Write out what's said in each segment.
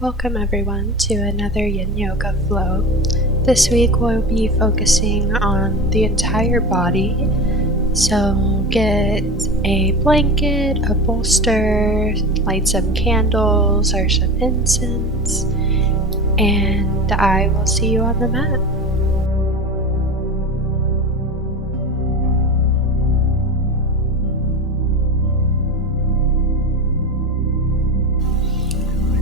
Welcome everyone to another Yin Yoga flow. This week we'll be focusing on the entire body. So get a blanket, a bolster, light some candles or some incense, and I will see you on the mat.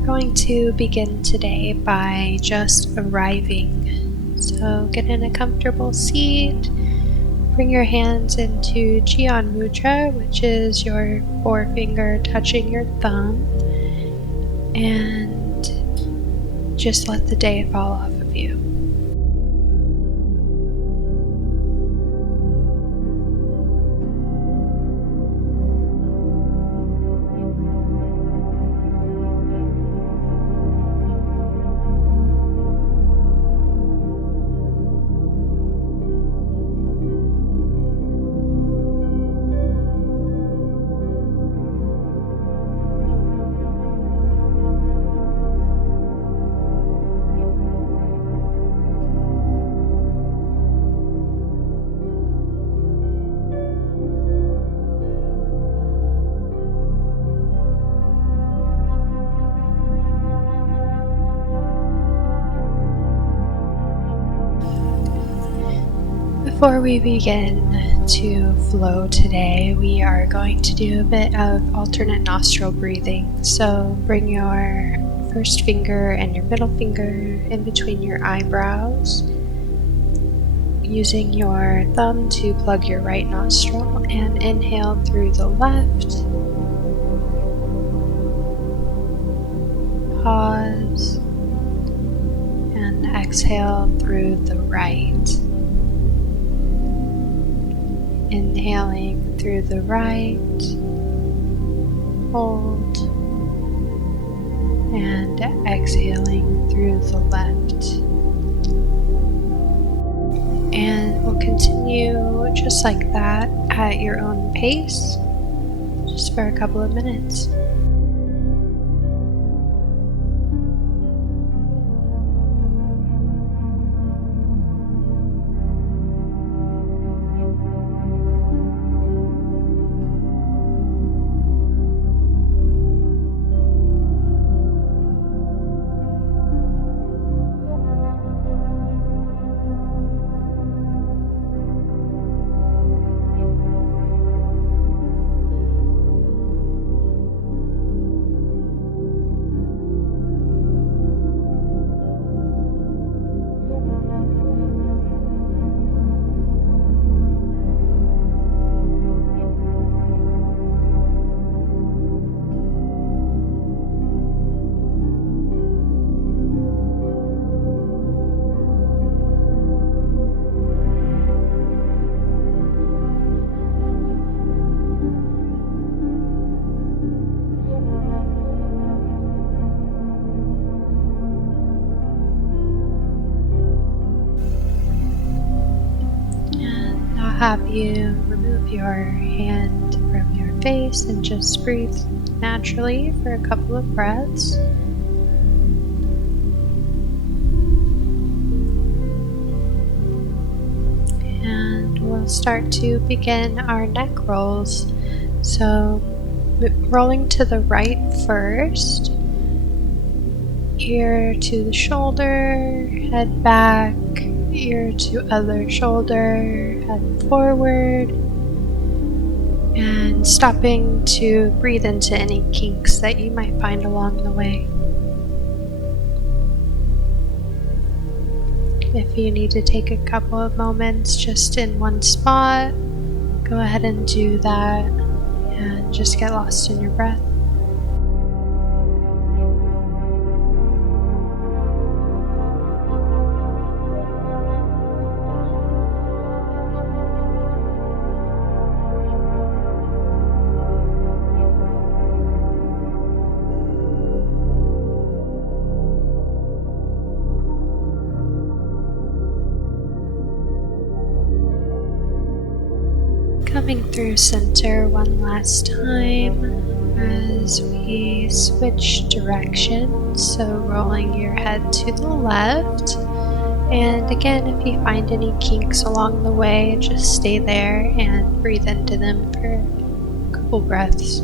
Going to begin today by just arriving. So get in a comfortable seat, bring your hands into Jian Mudra, which is your forefinger touching your thumb, and just let the day fall off of you. Before we begin to flow today, we are going to do a bit of alternate nostril breathing. So bring your first finger and your middle finger in between your eyebrows, using your thumb to plug your right nostril, and inhale through the left. Pause and exhale through the right. Inhaling through the right, hold, and exhaling through the left. And we'll continue just like that at your own pace, just for a couple of minutes. Have you remove your hand from your face and just breathe naturally for a couple of breaths. And we'll start to begin our neck rolls. So rolling to the right first, ear to the shoulder, head back, ear to other shoulder, head forward, and stopping to breathe into any kinks that you might find along the way. If you need to take a couple of moments just in one spot, go ahead and do that and just get lost in your breath. Coming through center one last time, as we switch directions, so rolling your head to the left. And again, if you find any kinks along the way, just stay there and breathe into them for a couple breaths.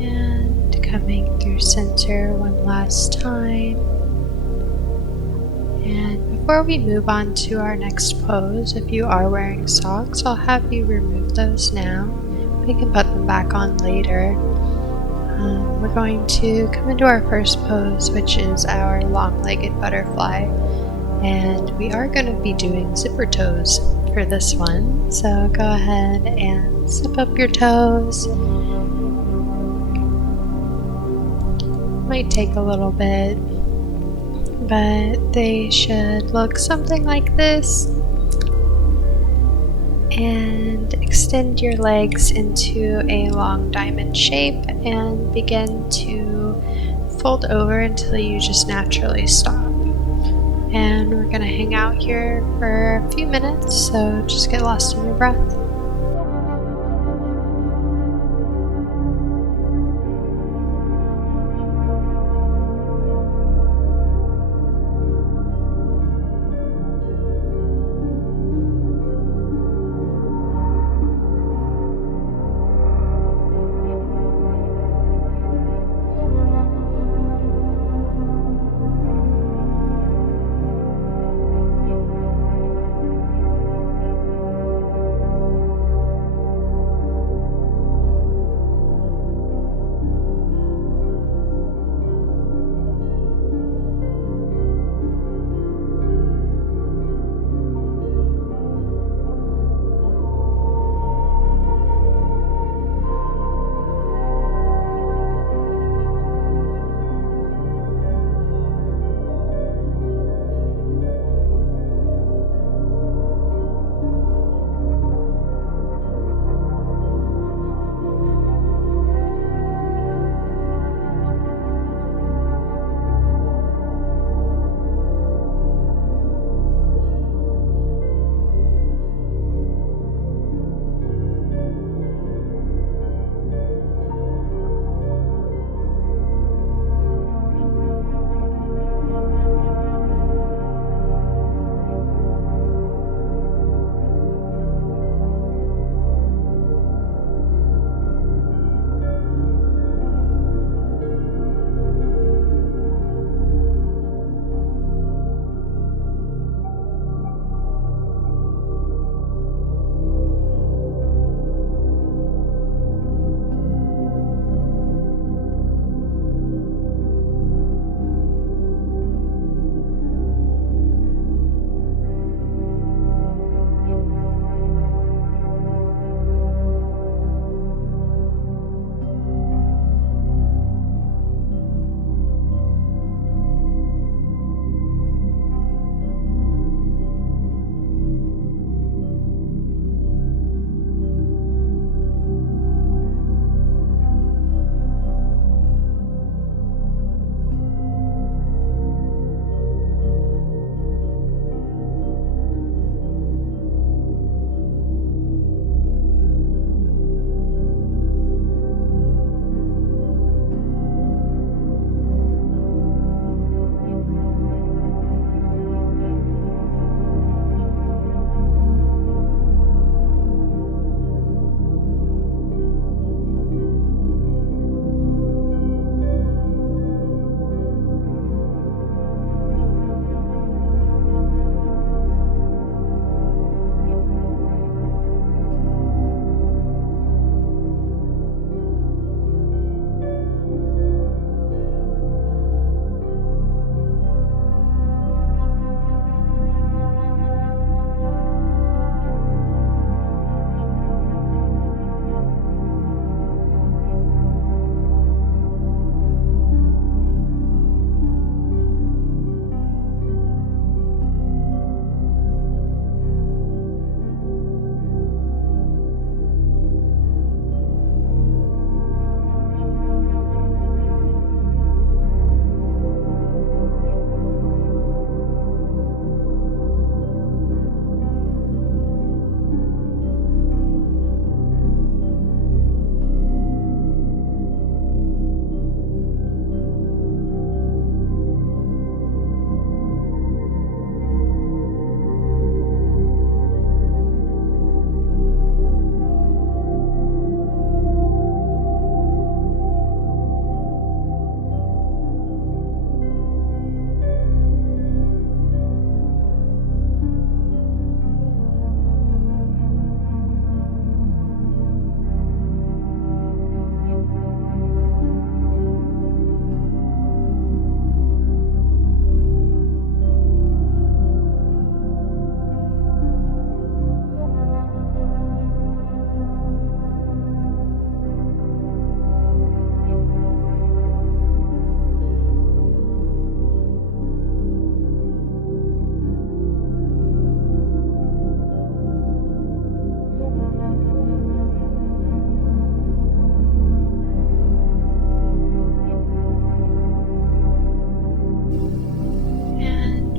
And coming through center one last time. And before we move on to our next pose, if you are wearing socks, I'll have you remove those now. We can put them back on later. We're going to come into our first pose, which is our long-legged butterfly. And we are going to be doing zipper toes for this one. So go ahead and zip up your toes. Might take a little bit, but they should look something like this. And extend your legs into a long diamond shape and begin to fold over until you just naturally stop. And we're going to hang out here for a few minutes, so just get lost in your breath.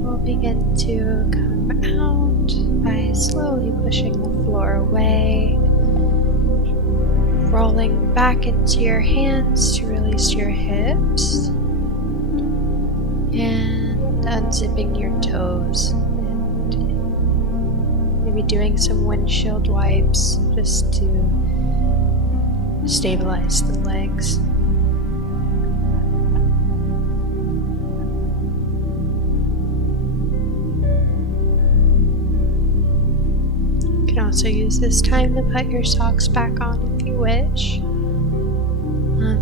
we'll begin to come out by slowly pushing the floor away, rolling back into your hands to release your hips, and unzipping your toes, and maybe doing some windshield wipes just to stabilize the legs. You can also use this time to put your socks back on if you wish.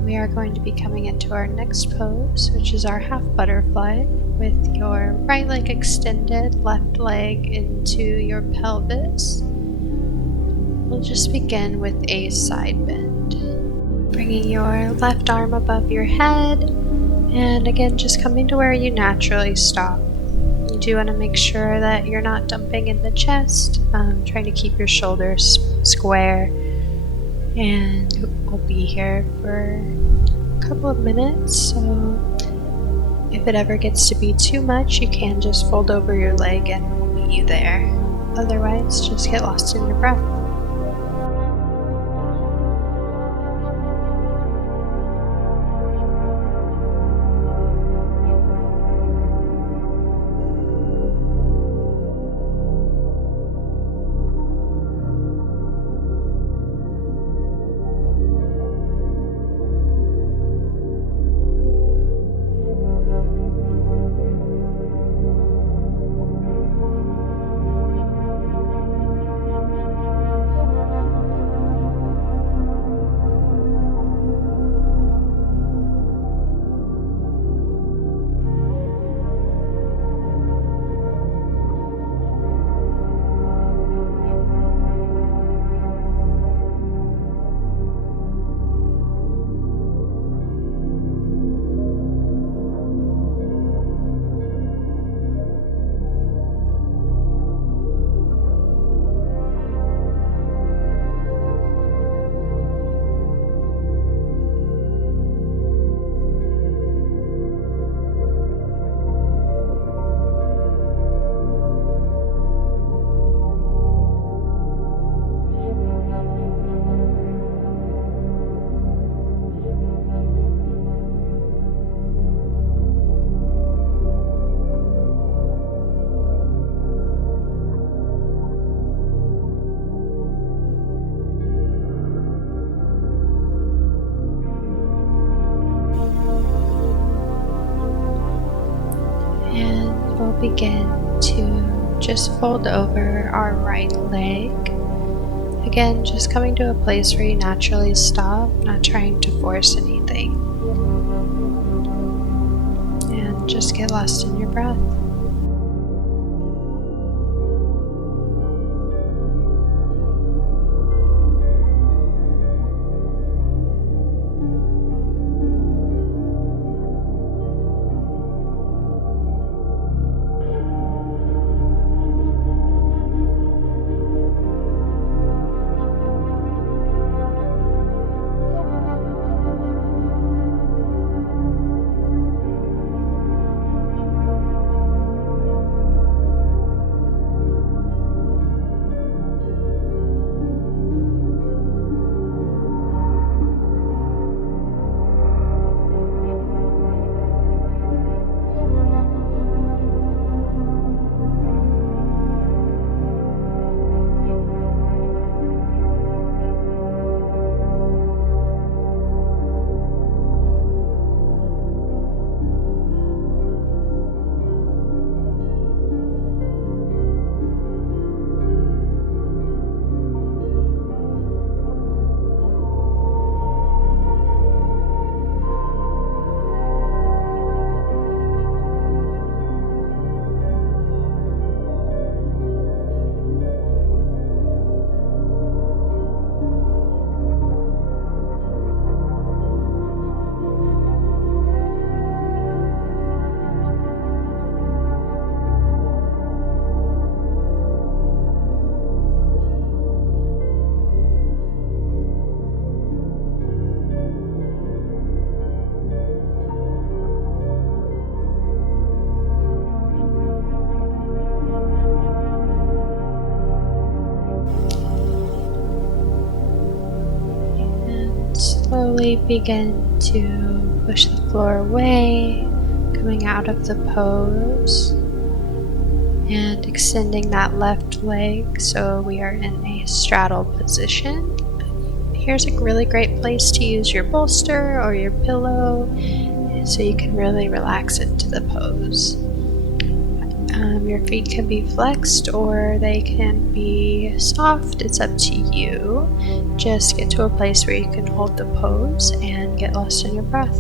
We are going to be coming into our next pose, which is our half butterfly, with your right leg extended, left leg into your pelvis. We'll just begin with a side bend. Bringing your left arm above your head, and again, just coming to where you naturally stop. You do want to make sure that you're not dumping in the chest, trying to keep your shoulders square, and we'll be here for a couple of minutes, so if it ever gets to be too much, you can just fold over your leg and we'll meet you there. Otherwise, just get lost in your breath. And we'll begin to just fold over our right leg. Again, just coming to a place where you naturally stop, not trying to force anything. And just get lost in your breath. slowly begin to push the floor away, coming out of the pose and extending that left leg so we are in a straddle position. Here's a really great place to use your bolster or your pillow so you can really relax into the pose. Your feet can be flexed or they can be soft. It's up to you. Just get to a place where you can hold the pose and get lost in your breath.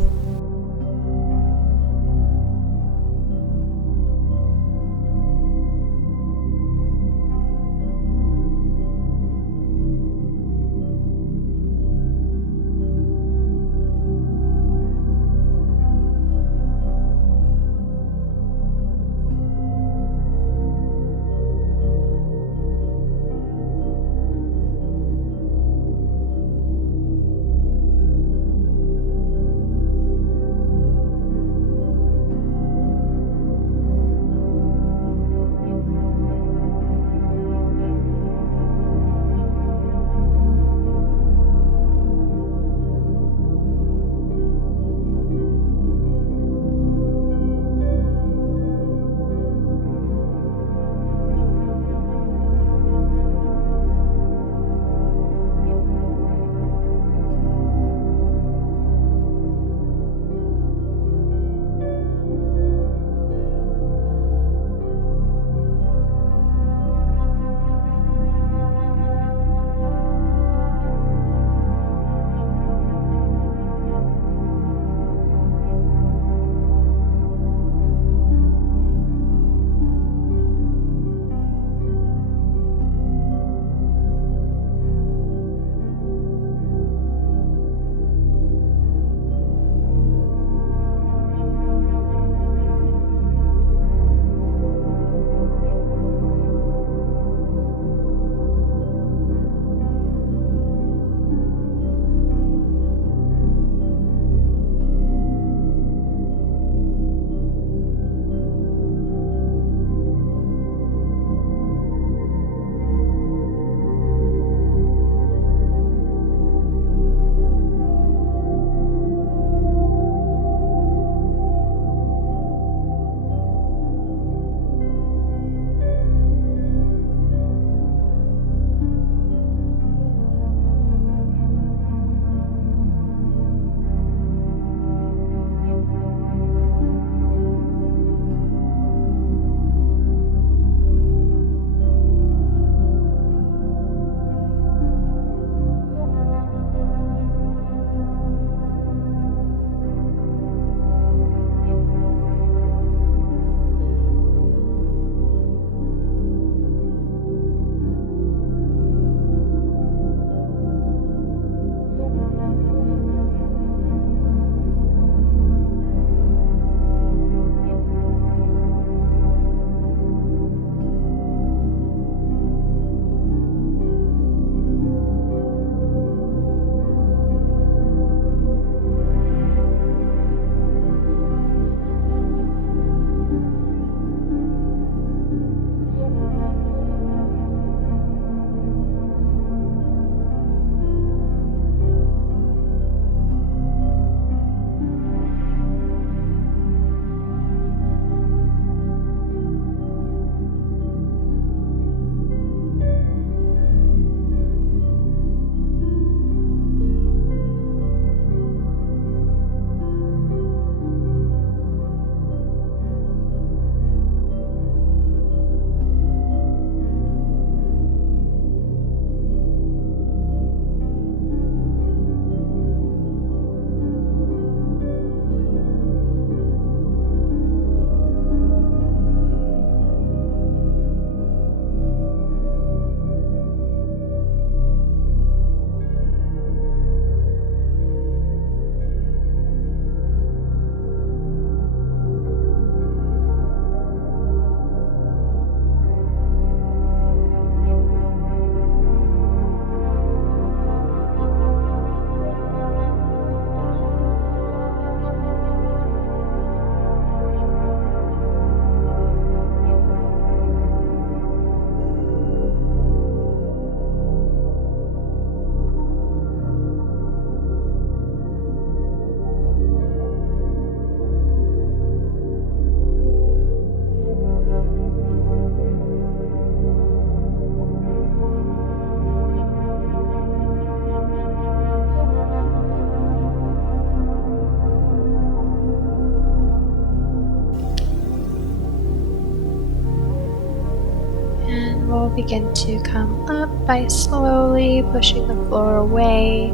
And we'll begin to come up by slowly pushing the floor away,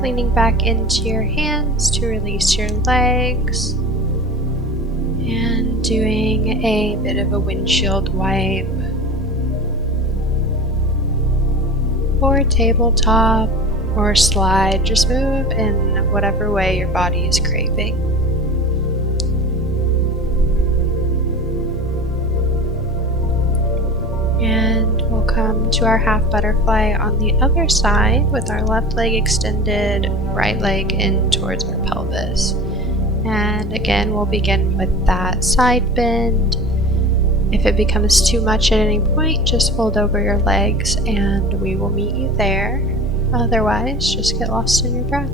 leaning back into your hands to release your legs, and doing a bit of a windshield wipe or tabletop or slide. Just move in whatever way your body is craving. And we'll come to our half butterfly on the other side with our left leg extended, right leg in towards our pelvis. And again, we'll begin with that side bend. If it becomes too much at any point, just fold over your legs and we will meet you there. Otherwise, just get lost in your breath.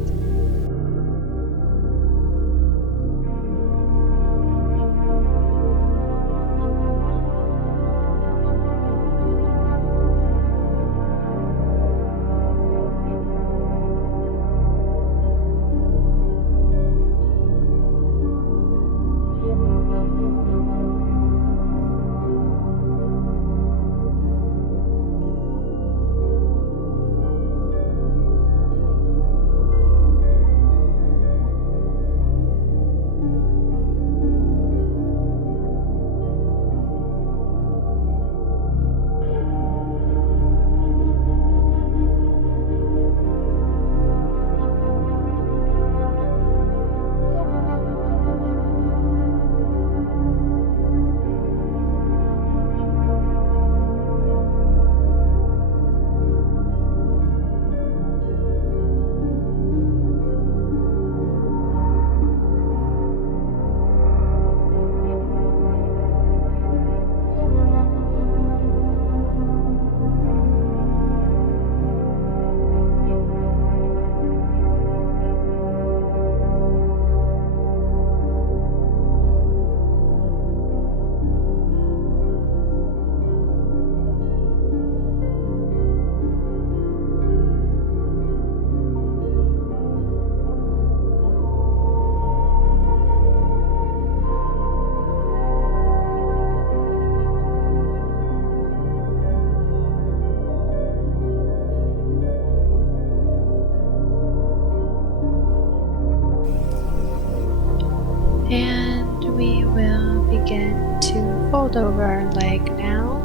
And we will begin to fold over our leg now.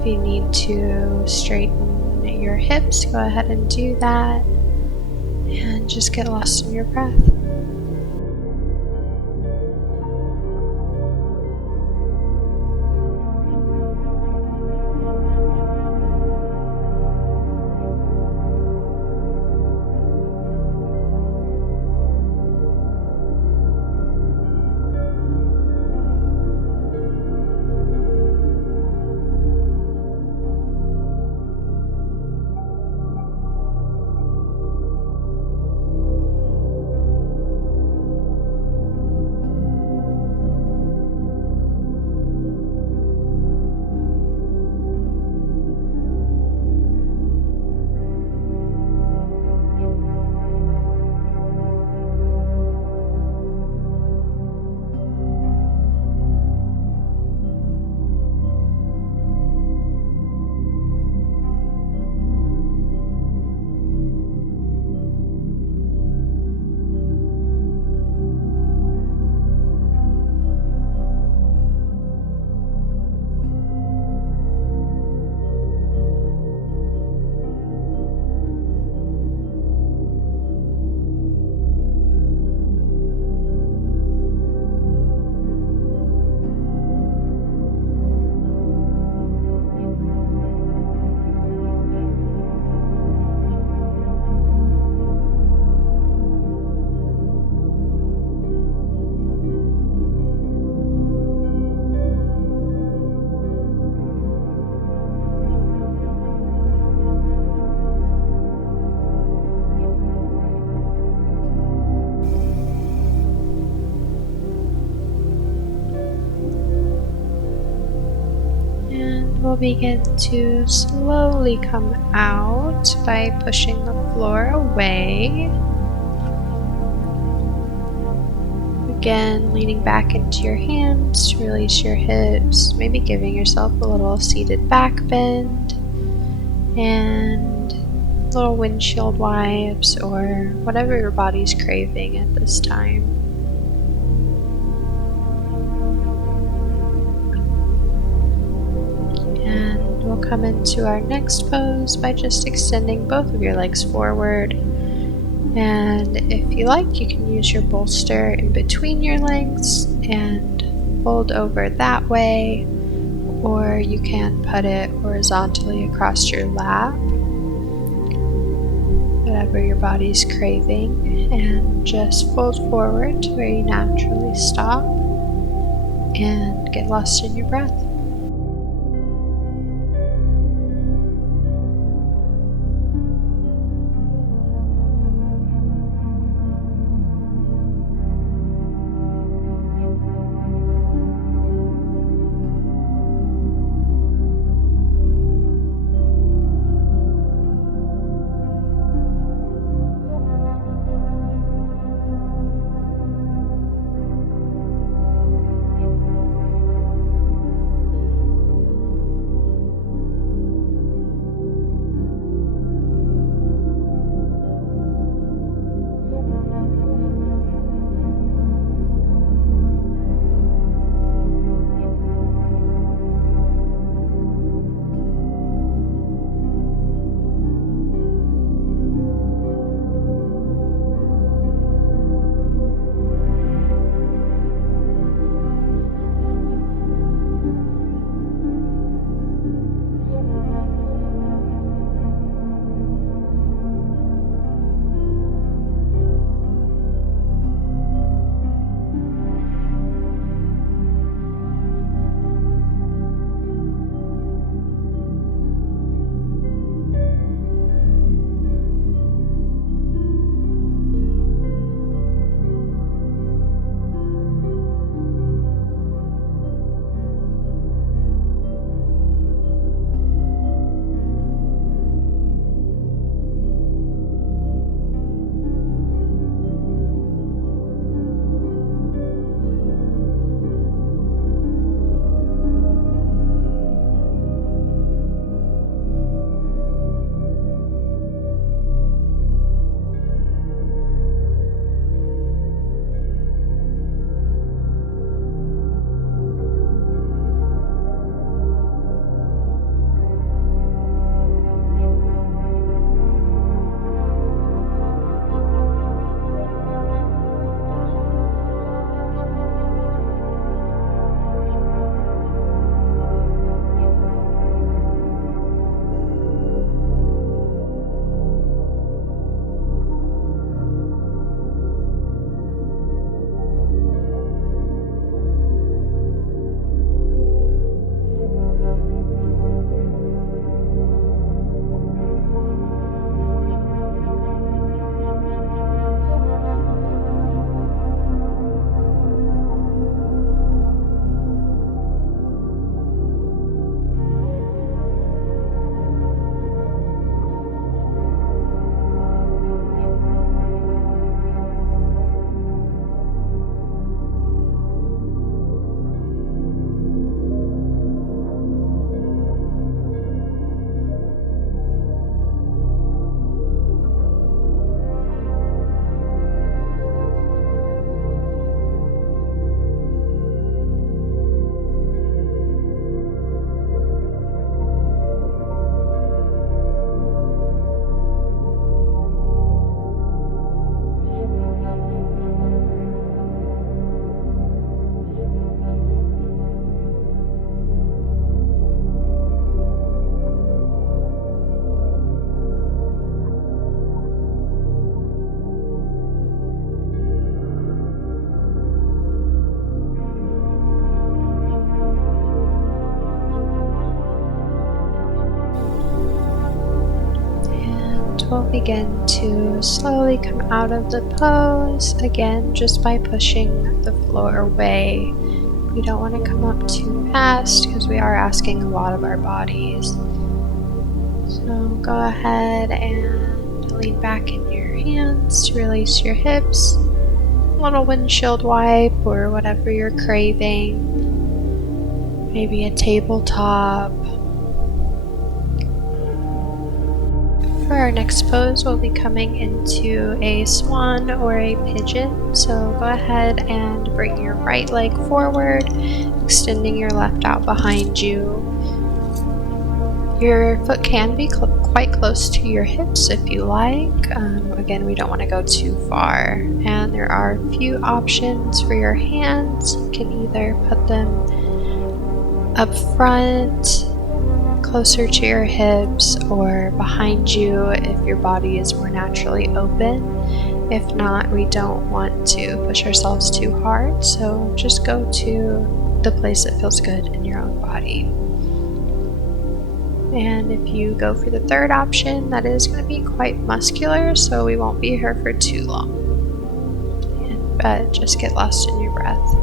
If you need to straighten your hips, go ahead and do that. And just get lost in your breath. We'll begin to slowly come out by pushing the floor away. Again, leaning back into your hands to release your hips, maybe giving yourself a little seated back bend, and little windshield wipes or whatever your body's craving at this time. And we'll come into our next pose by just extending both of your legs forward. And if you like, you can use your bolster in between your legs and fold over that way, or you can put it horizontally across your lap, whatever your body's craving, and just fold forward to where you naturally stop and get lost in your breath. We'll begin to slowly come out of the pose, again just by pushing the floor away. We don't want to come up too fast because we are asking a lot of our bodies. So go ahead and lean back in your hands to release your hips, little windshield wipe or whatever you're craving. Maybe a tabletop. For our next pose, we'll be coming into a swan or a pigeon. So go ahead and bring your right leg forward, extending your left out behind you. Your foot can be quite close to your hips if you like. Again, we don't want to go too far. And there are a few options for your hands. You can either put them up front, closer to your hips, or behind you if your body is more naturally open. If not, we don't want to push ourselves too hard, so just go to the place that feels good in your own body. And if you go for the third option, that is going to be quite muscular, so we won't be here for too long. But just get lost in your breath.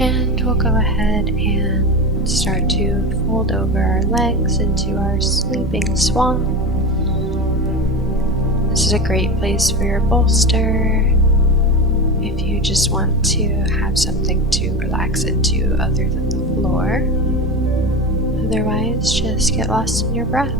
And we'll go ahead and start to fold over our legs into our sleeping swan. This is a great place for your bolster if you just want to have something to relax into other than the floor. Otherwise, just get lost in your breath.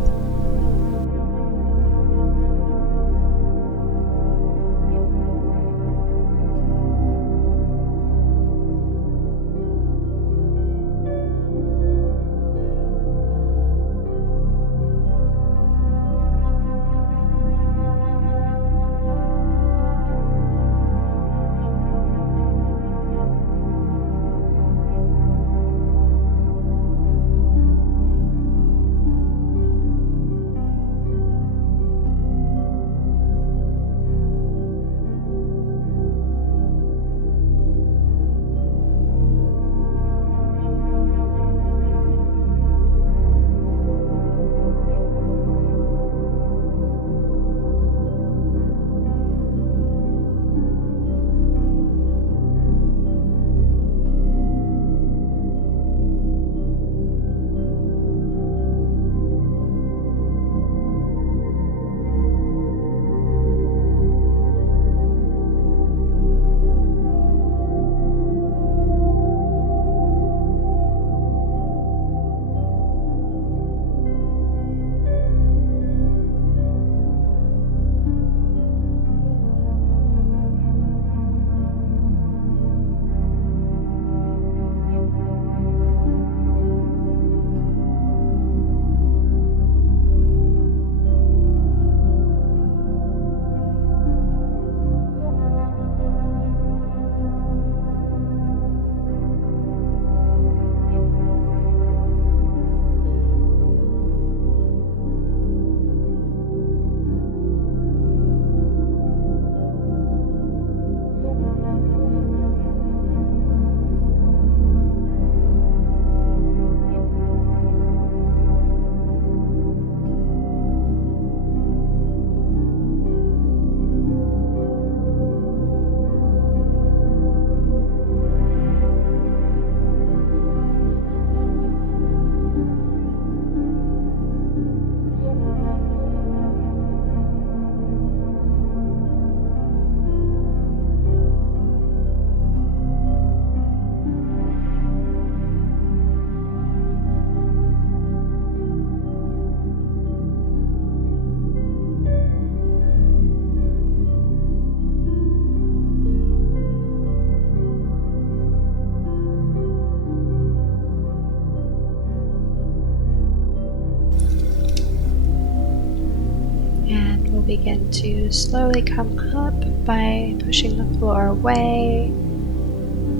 will begin to slowly come up by pushing the floor away,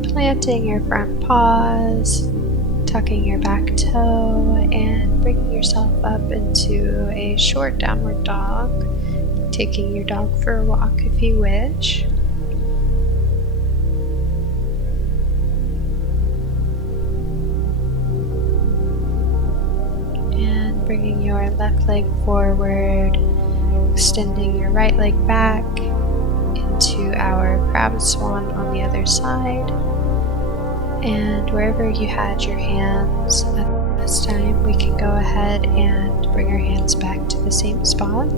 planting your front paws, tucking your back toe, and bringing yourself up into a short downward dog, taking your dog for a walk if you wish. And bringing your left leg forward, extending your right leg back into our crab swan on the other side. And wherever you had your hands at this time, we can go ahead and bring our hands back to the same spot.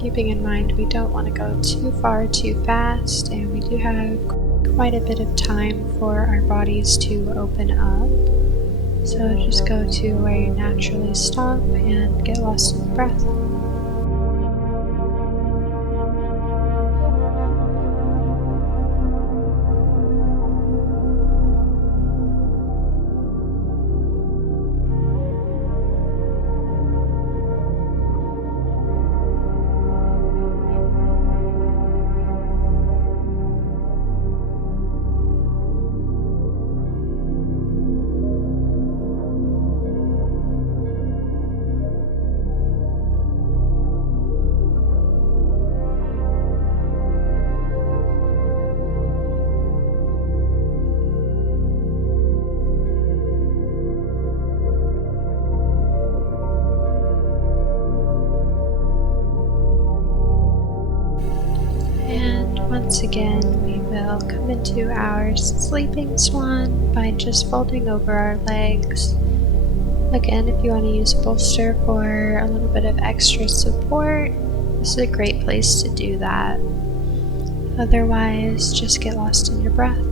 Keeping in mind we don't want to go too far too fast, and we do have quite a bit of time for our bodies to open up. So just go to where you naturally stop and get lost in the breath. And once again, we will come into our sleeping swan by just folding over our legs. Again, if you want to use a bolster for a little bit of extra support, this is a great place to do that. Otherwise, just get lost in your breath.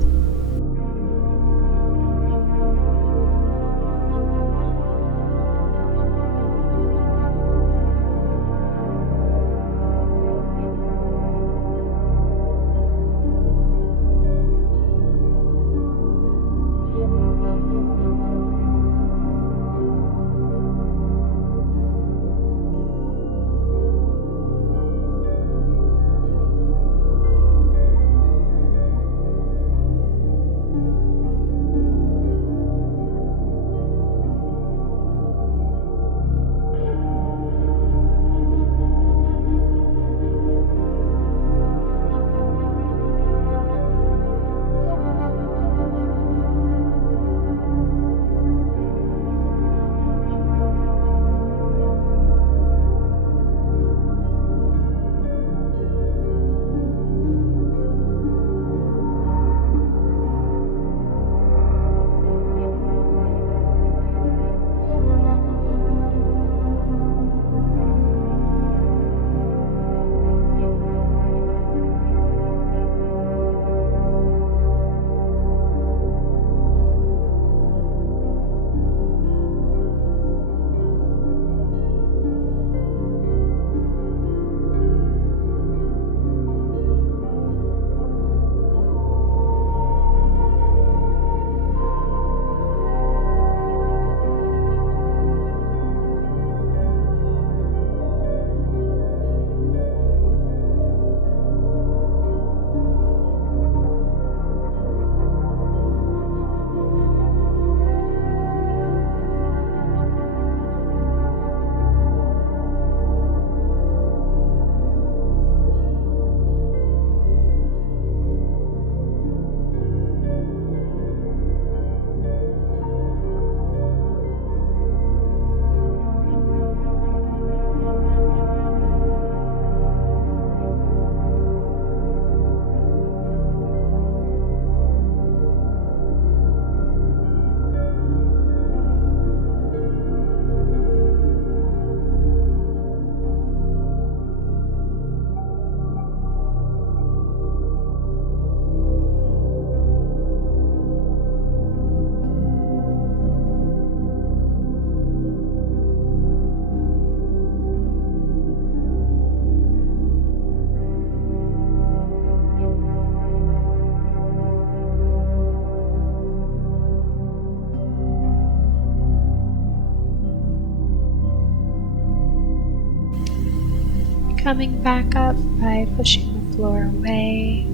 coming back up by pushing the floor away.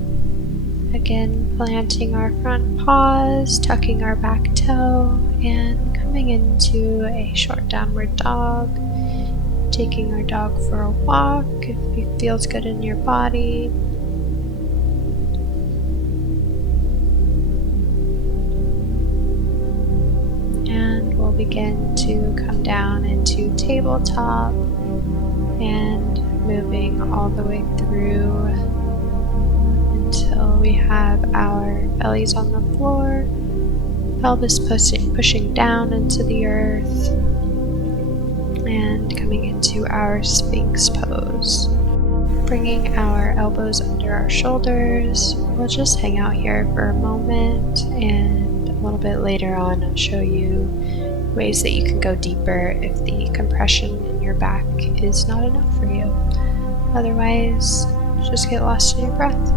Again, planting our front paws, tucking our back toe, and coming into a short downward dog. Taking our dog for a walk if it feels good in your body. And we'll begin to come down into tabletop and moving all the way through until we have our bellies on the floor, pelvis pushing down into the earth, and coming into our Sphinx pose. Bringing our elbows under our shoulders, we'll just hang out here for a moment, and a little bit later on I'll show you ways that you can go deeper if the compression in your back is not enough for you. Otherwise, just get lost in your breath.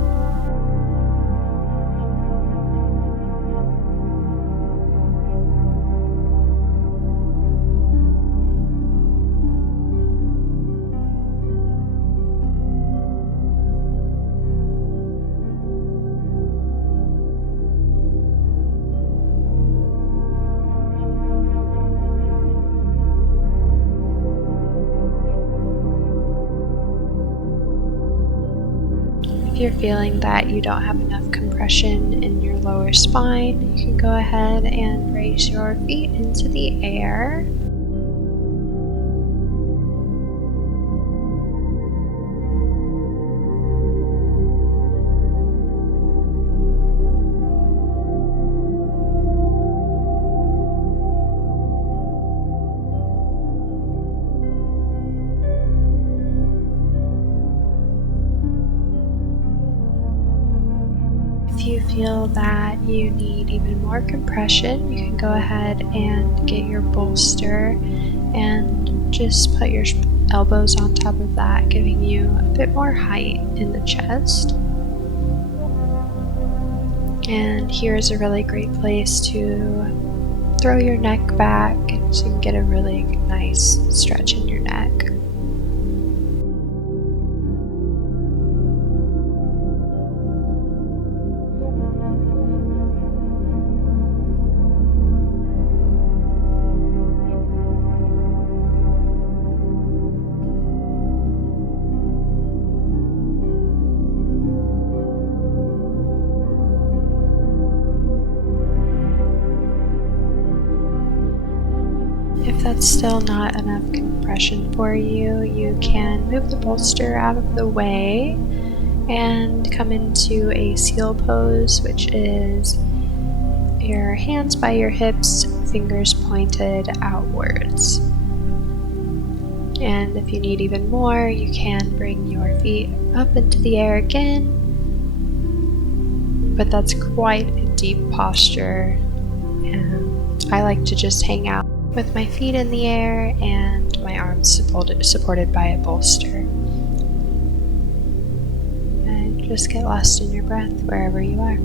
If you're feeling that you don't have enough compression in your lower spine, you can go ahead and raise your feet into the air. If you feel that you need even more compression, you can go ahead and get your bolster and just put your elbows on top of that, giving you a bit more height in the chest. And here's a really great place to throw your neck back so you can get a really nice stretch in your neck. If that's still not enough compression for you, you can move the bolster out of the way and come into a seal pose, which is your hands by your hips, fingers pointed outwards. And if you need even more, you can bring your feet up into the air again, but that's quite a deep posture, and I like to just hang out with my feet in the air and my arms supported by a bolster. And just get lost in your breath wherever you are.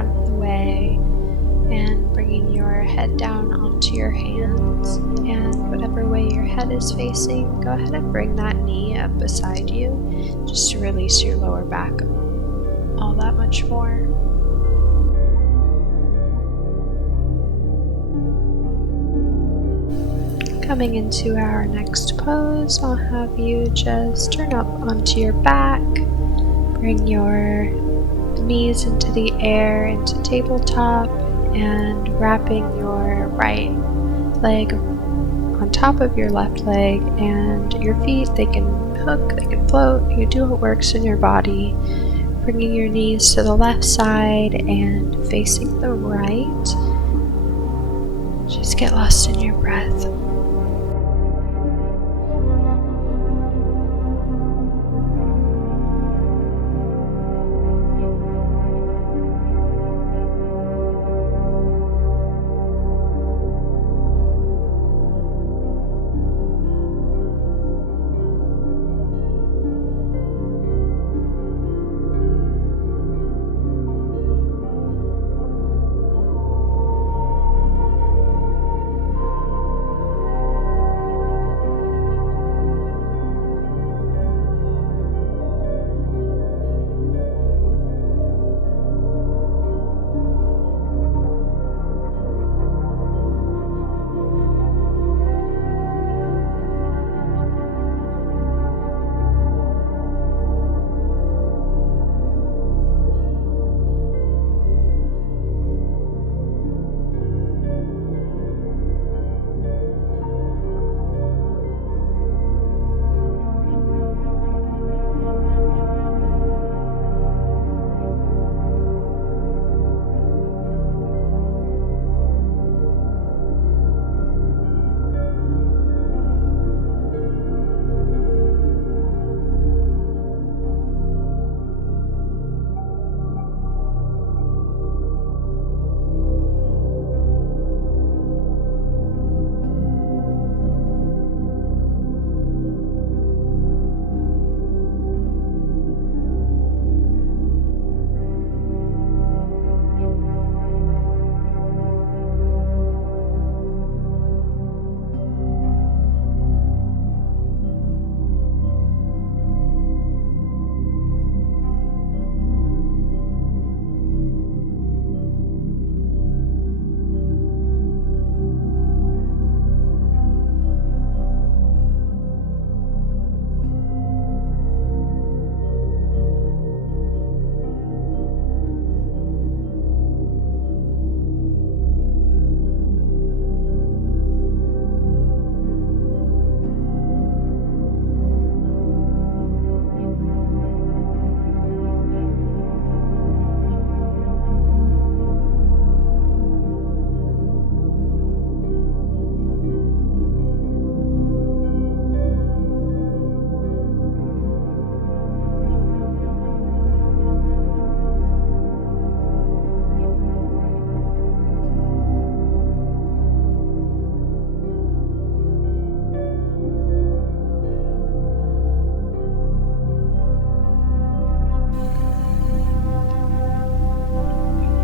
out of the way and bringing your head down onto your hands. And whatever way your head is facing, go ahead and bring that knee up beside you just to release your lower back all that much more. Coming into our next pose, I'll have you just turn up onto your back, bring your knees into the air, into tabletop, and wrapping your right leg on top of your left leg, and your feet, they can hook, they can float, you do what works in your body. Bringing your knees to the left side and facing the right. Just get lost in your breath.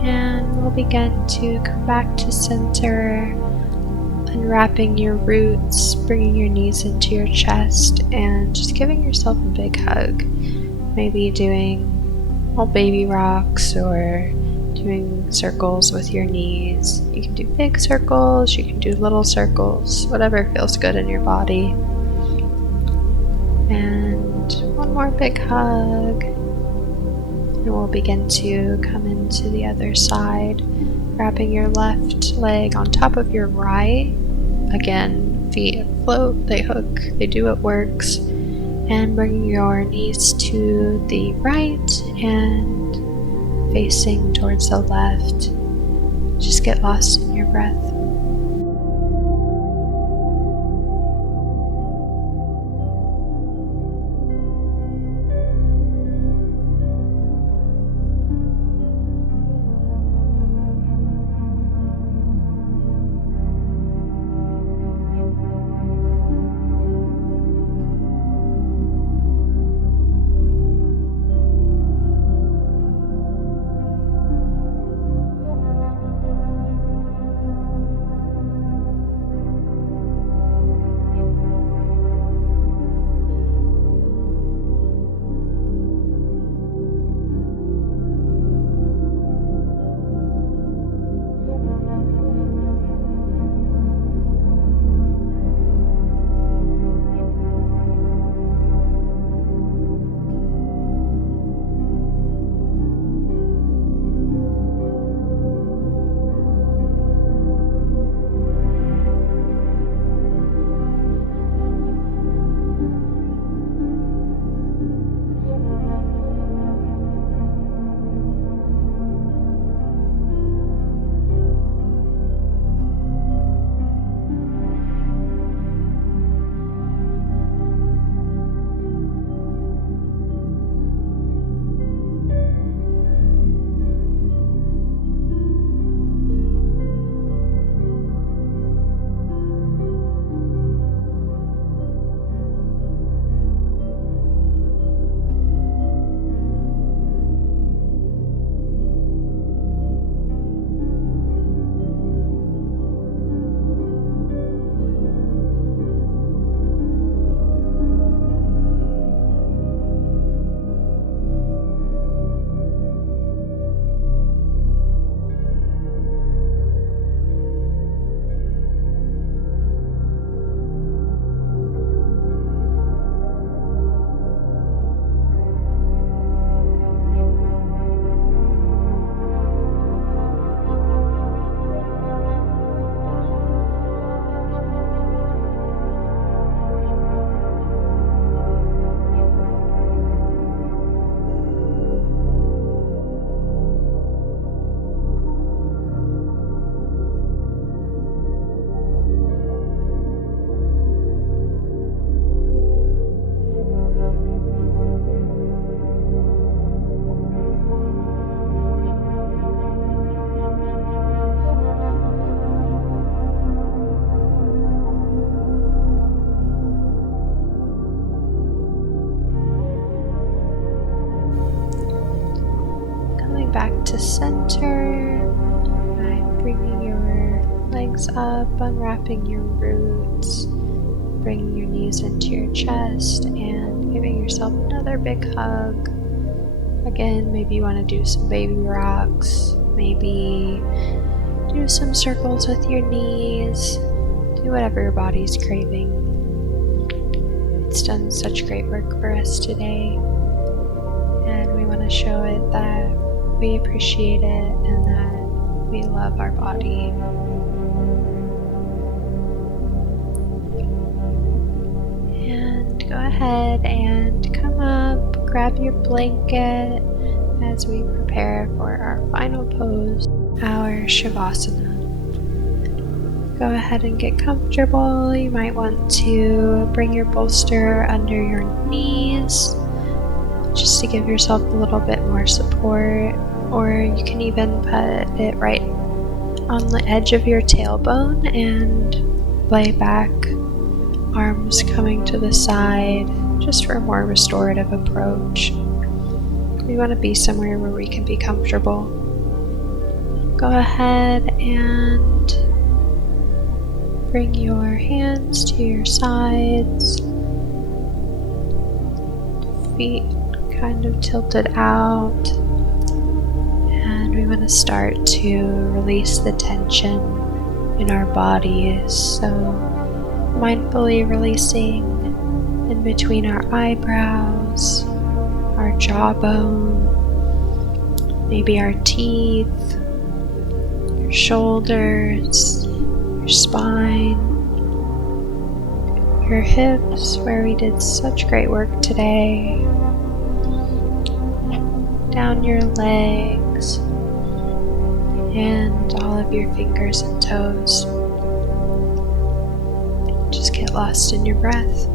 And we'll begin to come back to center, unwrapping your roots, bringing your knees into your chest, and just giving yourself a big hug. Maybe doing little baby rocks or doing circles with your knees. You can do big circles, you can do little circles, whatever feels good in your body. And one more big hug. And we'll begin to come into the other side, wrapping your left leg on top of your right. Again, feet float, they hook, they do what works. And bringing your knees to the right and facing towards the left. Just get lost in your breath. center by bringing your legs up, unwrapping your roots, bringing your knees into your chest, and giving yourself another big hug. Again, maybe you want to do some baby rocks, maybe do some circles with your knees, do whatever your body's craving. It's done such great work for us today, and we want to show it that we appreciate it and that we love our body. And go ahead and come up, grab your blanket as we prepare for our final pose, our Shavasana. Go ahead and get comfortable. You might want to bring your bolster under your knees just to give yourself a little bit more support, or you can even put it right on the edge of your tailbone and lay back, arms coming to the side, just for a more restorative approach. We want to be somewhere where we can be comfortable. Go ahead and bring your hands to your sides, feet kind of tilted out, and we want to start to release the tension in our bodies. So mindfully releasing in between our eyebrows, our jawbone, maybe our teeth, your shoulders, your spine, your hips, where we did such great work today, down your legs, and all of your fingers and toes. Just get lost in your breath.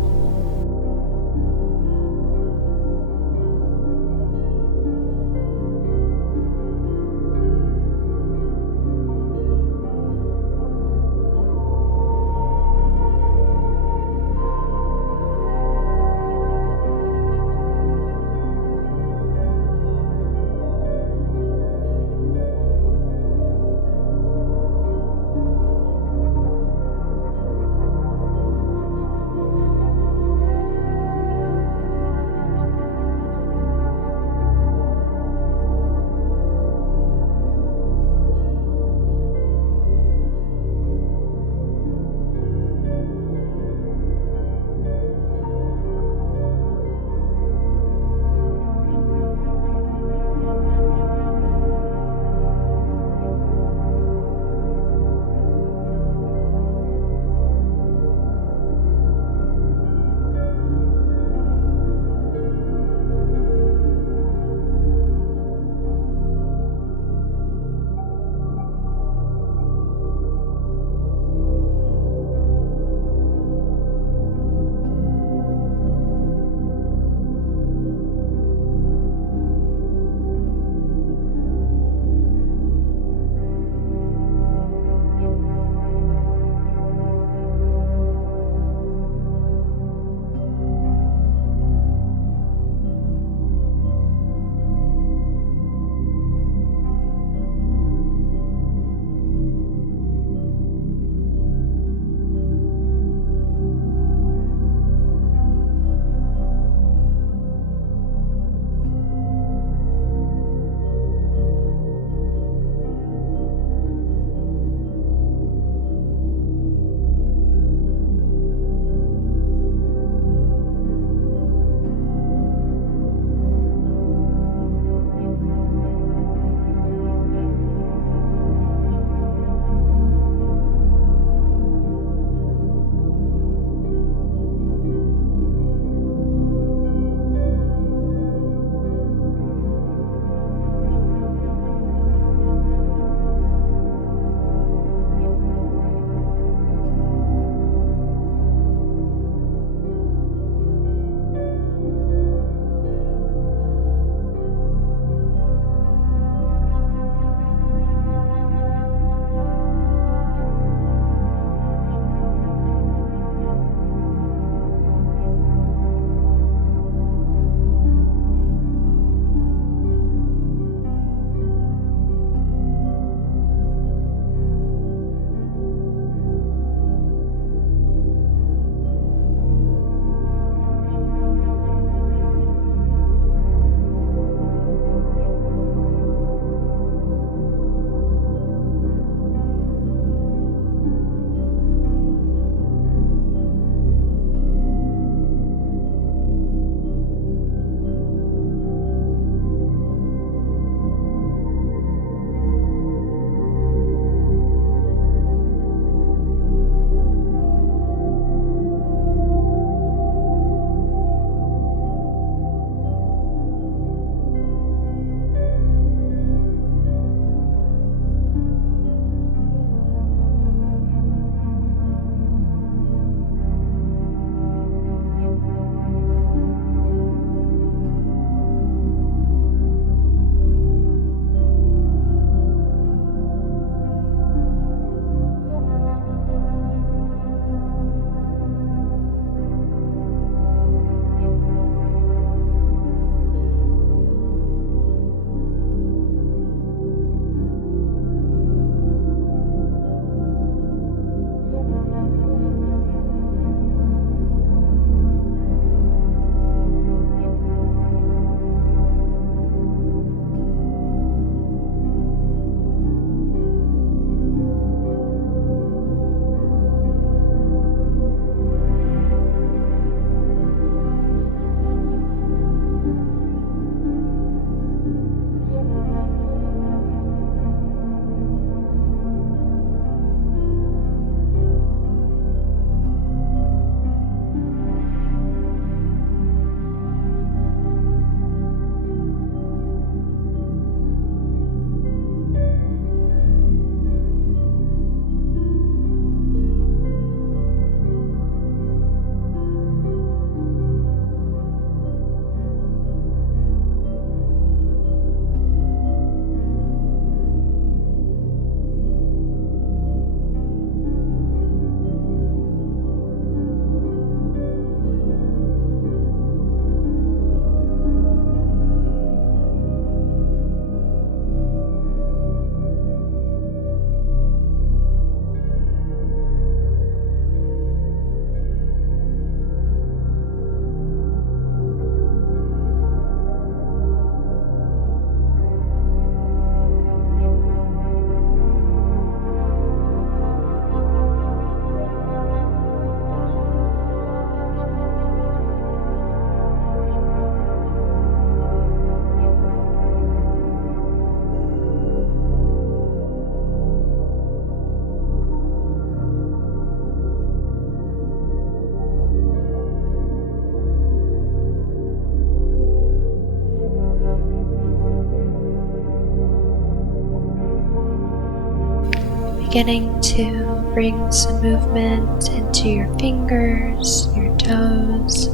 beginning to bring some movement into your fingers, your toes,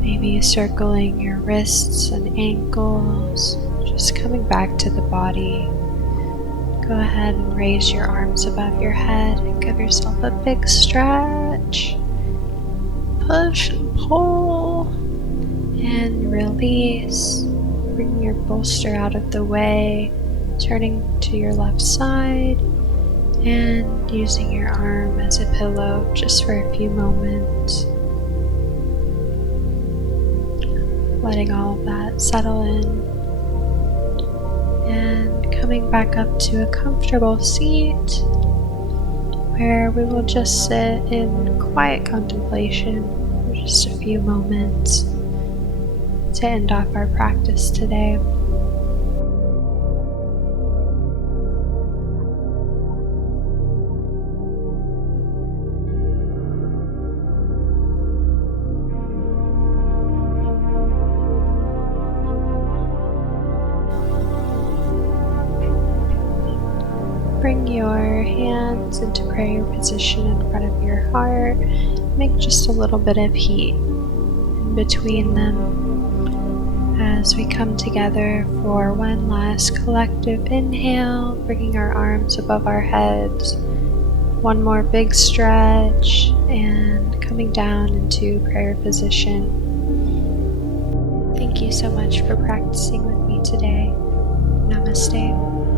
maybe circling your wrists and ankles, just coming back to the body. Go ahead and raise your arms above your head and give yourself a big stretch. Push and pull and release. Bring your bolster out of the way, turning to your left side and using your arm as a pillow just for a few moments. Letting all of that settle in and coming back up to a comfortable seat where we will just sit in quiet contemplation for just a few moments to end off our practice today. Bring your hands into prayer position in front of your heart. Make just a little bit of heat in between them as we come together for one last collective inhale, bringing our arms above our heads. One more big stretch and coming down into prayer position. Thank you so much for practicing with me today. Namaste.